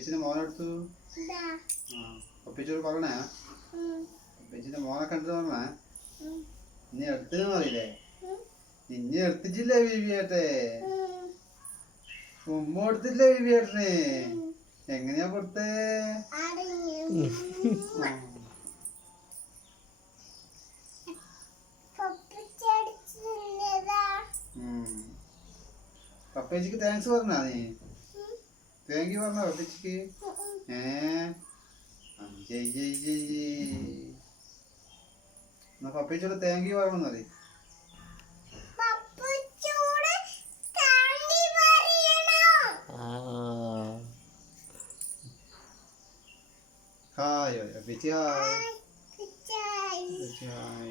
പപ്പേച്ചിന്റെ മോനെടുത്തു. പപ്പേച്ചിയോട് പറഞ്ഞേ, പപ്പേച്ചിന്റെ മോനെ കണ്ടിട്ട് പറഞ്ഞേ, നീ എടുത്തെന്ന് പറയില്ലേ? നിന്നെ എടുത്തിട്ടില്ലേ ബീബിയേട്ടെ? ഉമ്മ കൊടുത്തില്ലേ ബീബിയേട്ടന്? എങ്ങനെയാ കൊടുത്തേ? പപ്പേച്ചിക്ക് താങ്ക്സ് പറഞ്ഞാ നീ? താങ്ക് യു പറഞ്ഞോ പപ്പേച്ചിക്ക്? എന്നാ പപ്പേച്ചിയോട് താങ്ക് യു പറയണമെന്നറി. ഹായ് പപ്പേച്ചി, ഹായ്.